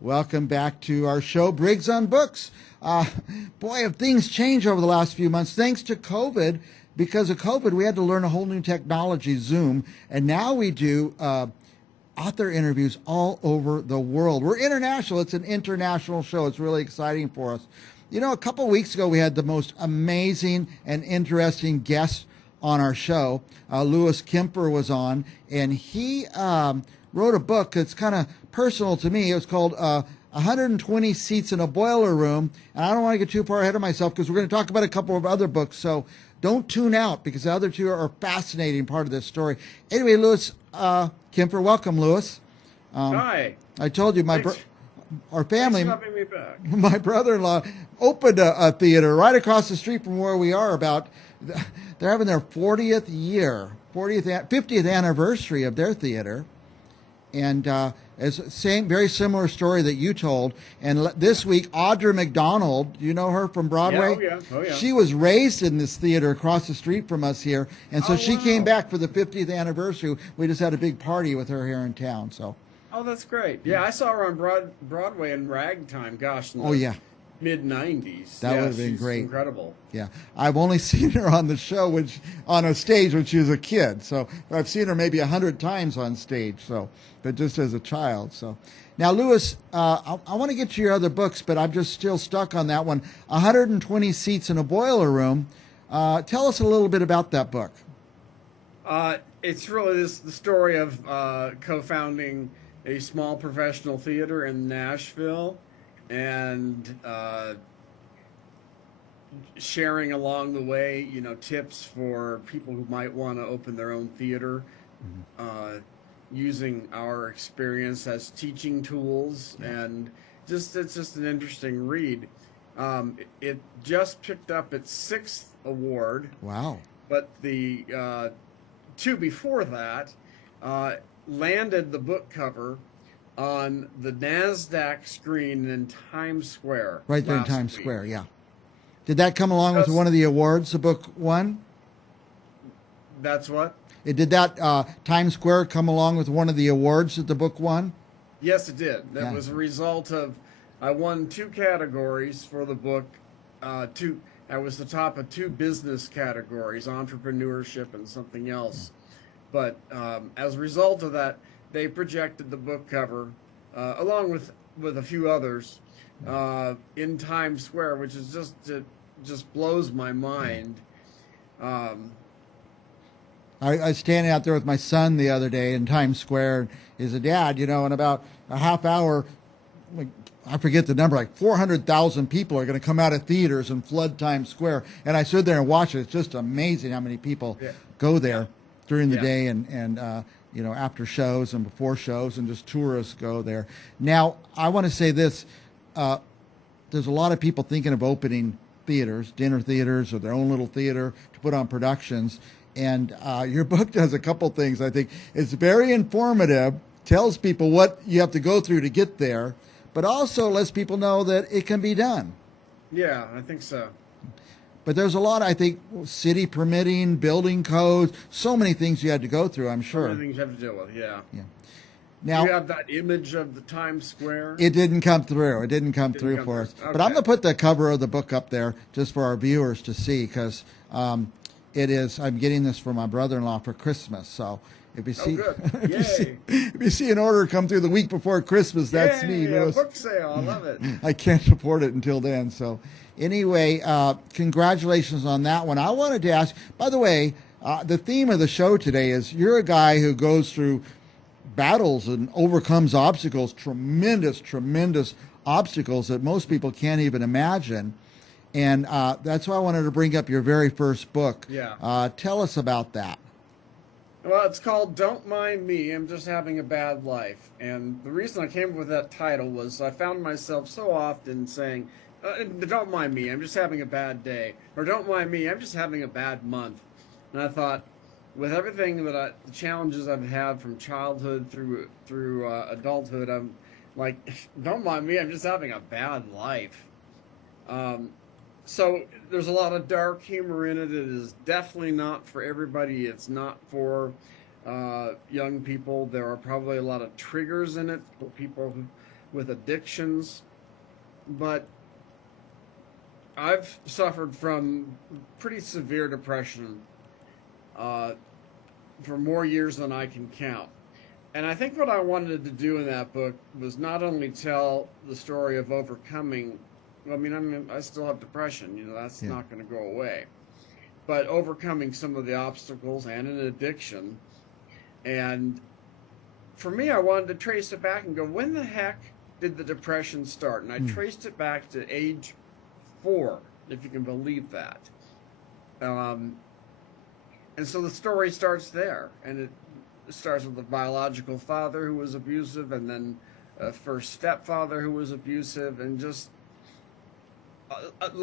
Welcome back to our show, Briggs on Books. Boy, have things changed over the last few months. Thanks to COVID, because of COVID, we had to learn a whole new technology, Zoom, and now we do author interviews all over the world. We're international. It's an international show. It's really exciting for us. You know, a couple weeks ago, we had the most amazing and interesting guest on our show. Louis Kempfer was on, and he wrote a book that's kind of personal to me. It was called 120 Seats in a Boiler Room. And I don't want to get too far ahead of myself because we're going to talk about a couple of other books. So don't tune out because the other two are a fascinating part of this story. Anyway, Louis Kempfer, welcome, Louis. Hi. I told you our family, Thanks for having me back. my brother-in-law opened a theater right across the street from where we are. They're having their 50th anniversary of their theater. And it's very similar story that you told. And this week, Audra McDonald, you know her from Broadway? Yeah, oh yeah. She was raised in this theater across the street from us here. And so she came back for the 50th anniversary. We just had a big party with her here in town. So. Oh, that's great. Yeah, I saw her on Broadway in Ragtime, gosh, in Oh, yeah. mid-90s. That would have been she's great. Incredible. Yeah, I've only seen her on the show, on a stage when she was a kid. So I've seen her maybe 100 times on stage. So, but just as a child. So now, Louis, I want to get to your other books, but I'm just still stuck on that one. 120 Seats in a Boiler Room. Tell us a little bit about that book. It's really the story of co-founding a small professional theater in Nashville, and sharing along the way, tips for people who might want to open their own theater, using our experience as teaching tools, and it's just an interesting read. It just picked up its 6th award. Wow! But the two before that landed the book cover on the NASDAQ screen in Times Square. Right there in Times Square, yeah. Did that come along with one of the awards the book won? That's what? Did that Times Square come along with one of the awards that the book won? Yes, it did. That was a result of, I won 2 categories for the book. I was the top of 2 business categories, entrepreneurship and something else. But as a result of that, they projected the book cover, along with a few others, in Times Square, which is just blows my mind. I was standing out there with my son the other day in Times Square. He's a dad, in about a half hour, I forget the number, like 400,000 people are going to come out of theaters and flood Times Square. And I stood there and watched it. It's just amazing how many people go there during the day and after shows and before shows, and just tourists go there. Now, I want to say this. There's a lot of people thinking of opening theaters, dinner theaters, or their own little theater to put on productions. And your book does a couple things. I think it's very informative, tells people what you have to go through to get there, but also lets people know that it can be done. Yeah, I think so. But there's a lot, I think, city permitting, building codes, so many things you had to go through, I'm sure. So many things you have to deal with, yeah. Now, do you have that image of the Times Square? It didn't come through. It didn't come through for us. Okay. But I'm going to put the cover of the book up there just for our viewers to see, because it is, I'm getting this for my brother-in-law for Christmas. So if you see, if you see an order come through the week before Christmas, that's me. Yeah, book sale. I love it. I can't support it until then. So anyway, congratulations on that one. I wanted to ask, by the way, the theme of the show today is you're a guy who goes through battles and overcomes obstacles, tremendous obstacles that most people can't even imagine. And that's why I wanted to bring up your very first book. Yeah. Tell us about that. Well, it's called Don't Mind Me, I'm Just Having a Bad Life. And the reason I came up with that title was I found myself so often saying, don't mind me, I'm just having a bad day. Or don't mind me, I'm just having a bad month. And I thought, with everything the challenges I've had from childhood through adulthood, I'm like, don't mind me, I'm just having a bad life. So there's a lot of dark humor in it. It is definitely not for everybody. It's not for young people. There are probably a lot of triggers in it for people with addictions, but I've suffered from pretty severe depression for more years than I can count. And I think what I wanted to do in that book was not only tell the story of overcoming. I still have depression. That's not going to go away. But overcoming some of the obstacles and an addiction. And for me, I wanted to trace it back and go, when the heck did the depression start? And I traced it back to age 4, if you can believe that. And so the story starts there, and it starts with a biological father who was abusive, and then a first stepfather who was abusive, and just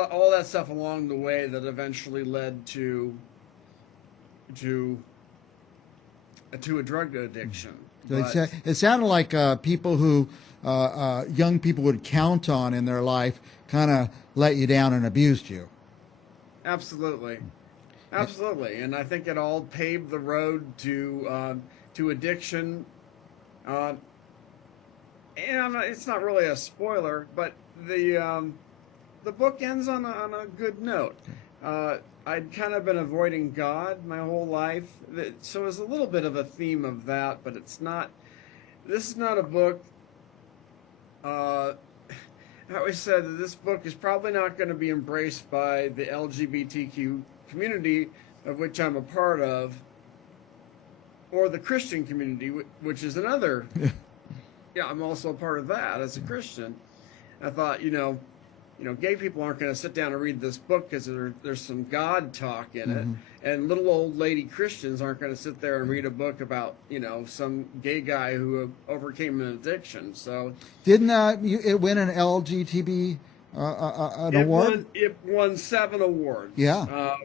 all that stuff along the way that eventually led to a drug addiction. So it sounded like people who young people would count on in their life kind of let you down and abused you. Absolutely. And I think it all paved the road to addiction. And it's not really a spoiler, but the book ends on a good note. I'd kind of been avoiding God my whole life, so it's a little bit of a theme of that, but it's not. This is not a book. I always said that this book is probably not going to be embraced by the LGBTQ community, of which I'm a part of, or the Christian community, which is another. Yeah, I'm also a part of that as a Christian. I thought, gay people aren't going to sit down and read this book because there's some God talk in it, and little old lady Christians aren't going to sit there and read a book about some gay guy who overcame an addiction. So didn't it win an LGTB an award? It won 7 awards. Yeah.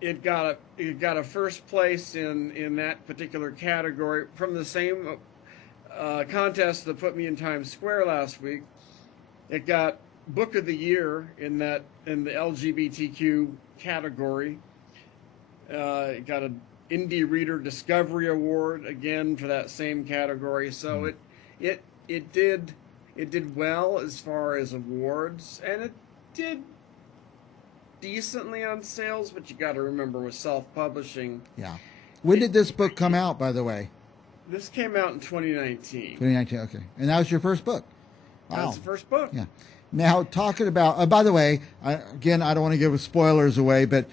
It got a first place in that particular category from the same contest that put me in Times Square last week. It got Book of the Year in the LGBTQ category. It got an Indie Reader Discovery Award again for that same category. So it did well as far as awards, and it did decently on sales. But you got to remember, with self-publishing. Yeah. When did this book come out, by the way? This came out in 2019. 2019. Okay, and that was your first book. Wow. That's the first book. Yeah. Now, talking about, by the way, I don't want to give spoilers away, but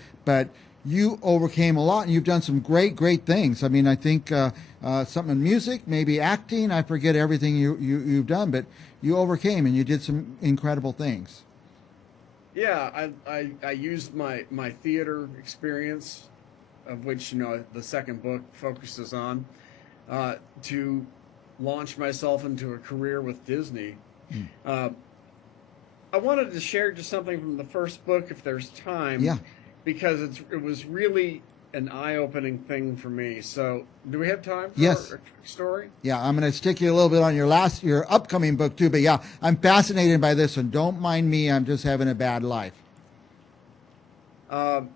you overcame a lot, and you've done some great things. I mean, I think something in music, maybe acting. I forget everything you've done, but you overcame, and you did some incredible things. Yeah, I used my theater experience, of which the second book focuses on, to launch myself into a career with Disney. I wanted to share just something from the first book, if there's time. Yeah. Because it was really an eye-opening thing for me. So, do we have time for Yes. a quick story? Yeah, I'm going to stick you a little bit on your upcoming book too. But yeah, I'm fascinated by this one. Don't mind me. I'm just having a bad life. So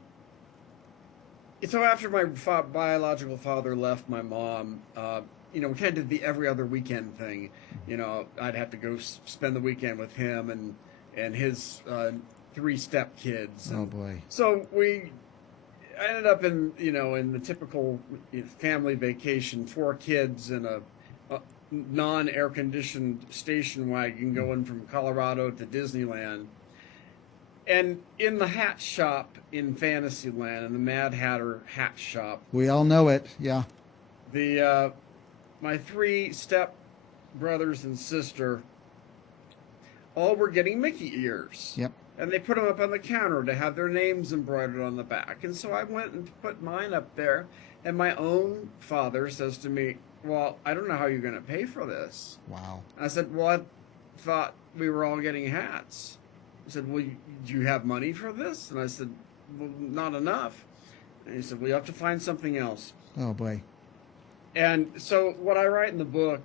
after my biological father left my mom, we kind of did the every other weekend thing. I'd have to go spend the weekend with him and his 3 stepkids. Oh boy! So I ended up in the typical family vacation, 4 kids in a non-air conditioned station wagon going from Colorado to Disneyland. And in the hat shop in Fantasyland, in the Mad Hatter hat shop, We all know it. Yeah. my 3 step brothers and sister all were getting Mickey ears. Yep. And they put them up on the counter to have their names embroidered on the back. And so I went and put mine up there, and my own father says to me, "Well, I don't know how you're going to pay for this." Wow. I said, "Well, I thought we were all getting hats." He said, "Well, do you have money for this?" And I said, "Well, not enough." And he said, "Well, you have to find something else." Oh boy. And so what I write in the book,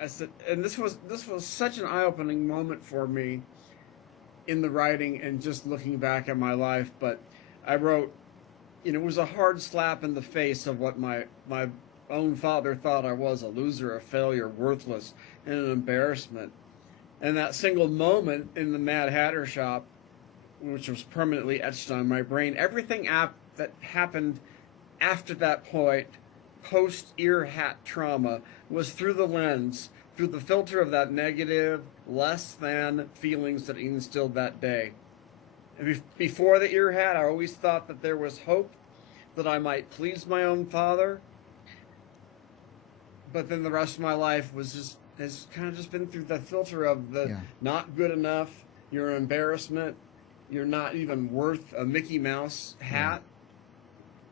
I said, and this was such an eye-opening moment for me in the writing and just looking back at my life. But I wrote, it was a hard slap in the face of what my own father thought I was a loser, a failure, worthless, and an embarrassment. And that single moment in the Mad Hatter shop, which was permanently etched on my brain, everything that happened after that point, post ear hat trauma, was through the lens, through the filter of that negative, less than feelings that he instilled that day. Before the ear hat, I always thought that there was hope that I might please my own father. But then the rest of my life has kind of just been through the filter of the not good enough, you're an embarrassment, you're not even worth a Mickey Mouse hat.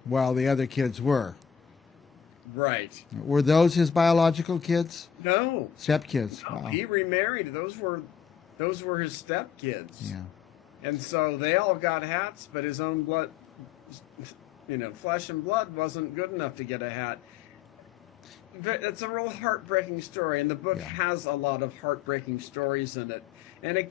While the other kids were. Right. Were those his biological kids? No. Stepkids. No, Wow. he remarried. Those were his stepkids. Yeah. And so they all got hats, but his own blood, flesh and blood wasn't good enough to get a hat. It's a real heartbreaking story, and the book has a lot of heartbreaking stories in it. And it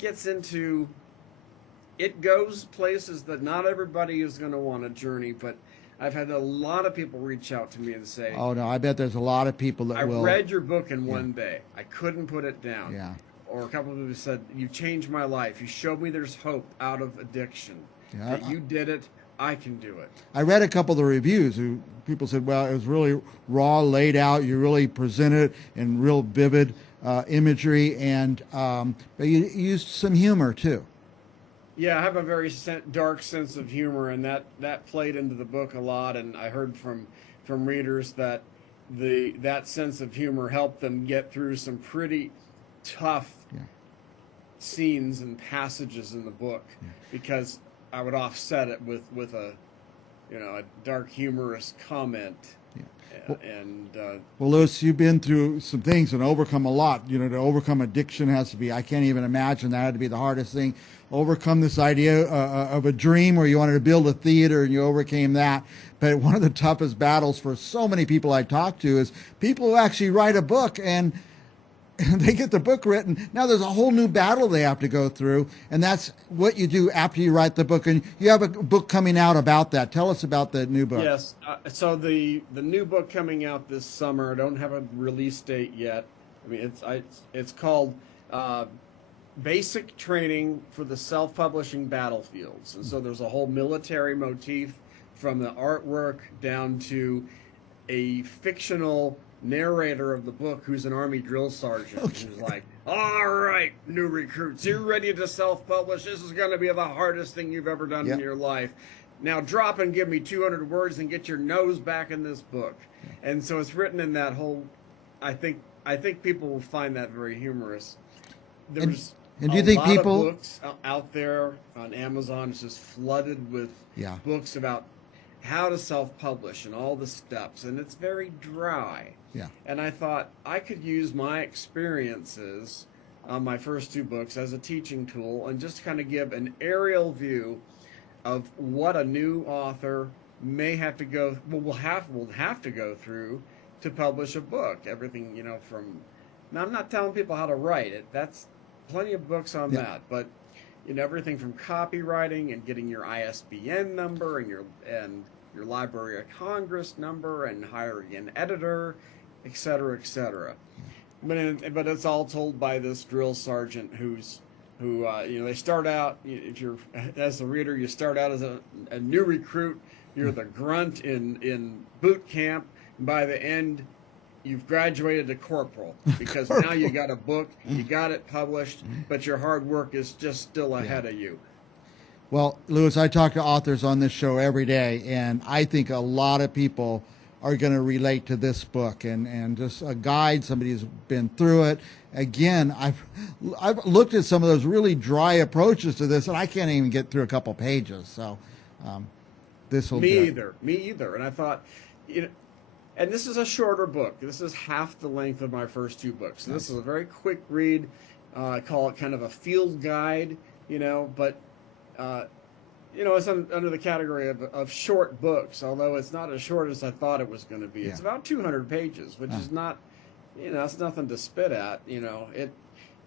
goes places that not everybody is going to want to journey, but I've had a lot of people reach out to me and say, "Oh no, I bet there's a lot of people that will." I read your book in one day. I couldn't put it down. Yeah. Or a couple of people said, "You changed my life. You showed me there's hope out of addiction. Yeah, That you did it. I can do it." I read a couple of the reviews. People said, "Well, it was really raw, laid out. You really presented it in real vivid imagery, and but you used some humor too." Yeah, I have a very dark sense of humor, and that played into the book a lot. And I heard from readers that that sense of humor helped them get through some pretty tough scenes and passages in the book, because I would offset it with a dark humorous comment. Well, Lewis, you've been through some things and overcome a lot. To overcome addiction has to be, I can't even imagine that had to be the hardest thing. Overcome this idea of a dream where you wanted to build a theater, and you overcame that. But one of the toughest battles for so many people I talk to is people who actually write a book and they get the book written. Now there's a whole new battle they have to go through, and that's what you do after you write the book. And you have a book coming out about that. Tell us about the new book. Yes. So the new book coming out this summer. I don't have a release date yet. I mean, it's called Basic Training for the Self-Publishing Battlefields. And so there's a whole military motif, from the artwork down to a fictional narrator of the book who's an Army drill sergeant. Okay. Who's like, "All right, new recruits, you're ready to self-publish. This is going to be the hardest thing you've ever done in your life. Now drop and give me 200 words and get your nose back in this book." And so it's written in that whole, I think people will find that very humorous. There's and do you think people of books out there on Amazon is just flooded with books about how to self-publish and all the steps, and it's very dry. Yeah. And I thought I could use my experiences on my first two books as a teaching tool, and just kind of give an aerial view of what a new author may have to go, will have to go through to publish a book. Everything, from, now I'm not telling people how to write it. That's plenty of books on that, but everything from copywriting and getting your ISBN number and your Library of Congress number and hiring an editor, et cetera, et cetera. But it's all told by this drill sergeant who they start out, if you're, as a reader, you start out as a new recruit. You're the grunt in boot camp. By the end, you've graduated to corporal, because now you got a book, you got it published, but your hard work is just still ahead of you. Well, Lewis, I talk to authors on this show every day, and I think a lot of people are going to relate to this book, and just a guide, somebody who's been through it. Again, I've looked at some of those really dry approaches to this, and I can't even get through a couple pages. So this will me either. And I thought, and this is a shorter book. This is half the length of my first two books. So this is a very quick read. I call it kind of a field guide, but. It's under the category of short books, although it's not as short as I thought it was going to be. It's about 200 pages, which is not, it's nothing to spit at,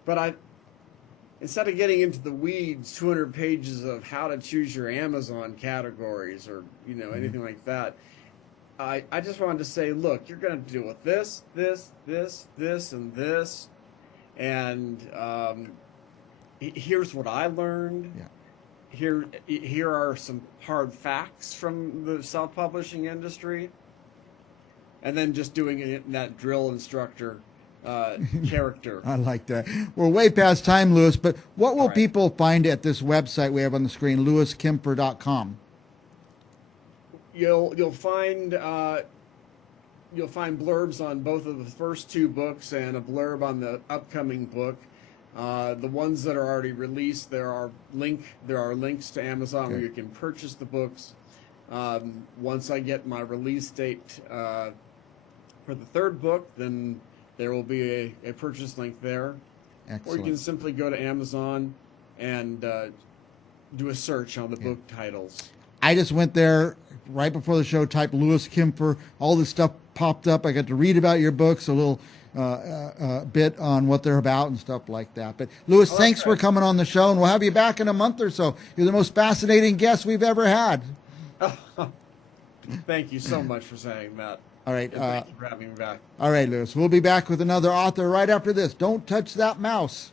But instead of getting into the weeds, 200 pages of how to choose your Amazon categories or, anything like that, I just wanted to say, look, you're going to deal with this, and this, and here's what I learned. Yeah. Here are some hard facts from the self-publishing industry, and then just doing it in that drill instructor character. I like that. We're way past time, Louis, but what will All right. people find at this website we have on the screen, lewiskempfer.com? You'll find blurbs on both of the first two books and a blurb on the upcoming book. The ones that are already released, there are links to Amazon where you can purchase the books. Once I get my release date for the third book, then there will be a purchase link there. Excellent. Or you can simply go to Amazon and do a search on the book titles. I just went there right before the show, typed Louis Kempfer. All this stuff popped up. I got to read about your books, a little bit on what they're about and stuff like that. But Louis, thanks for coming on the show, and we'll have you back in a month or so. You're the most fascinating guest we've ever had. Thank you so much for saying that. All right. And thank you for having me back. All right, Louis. We'll be back with another author right after this. Don't touch that mouse.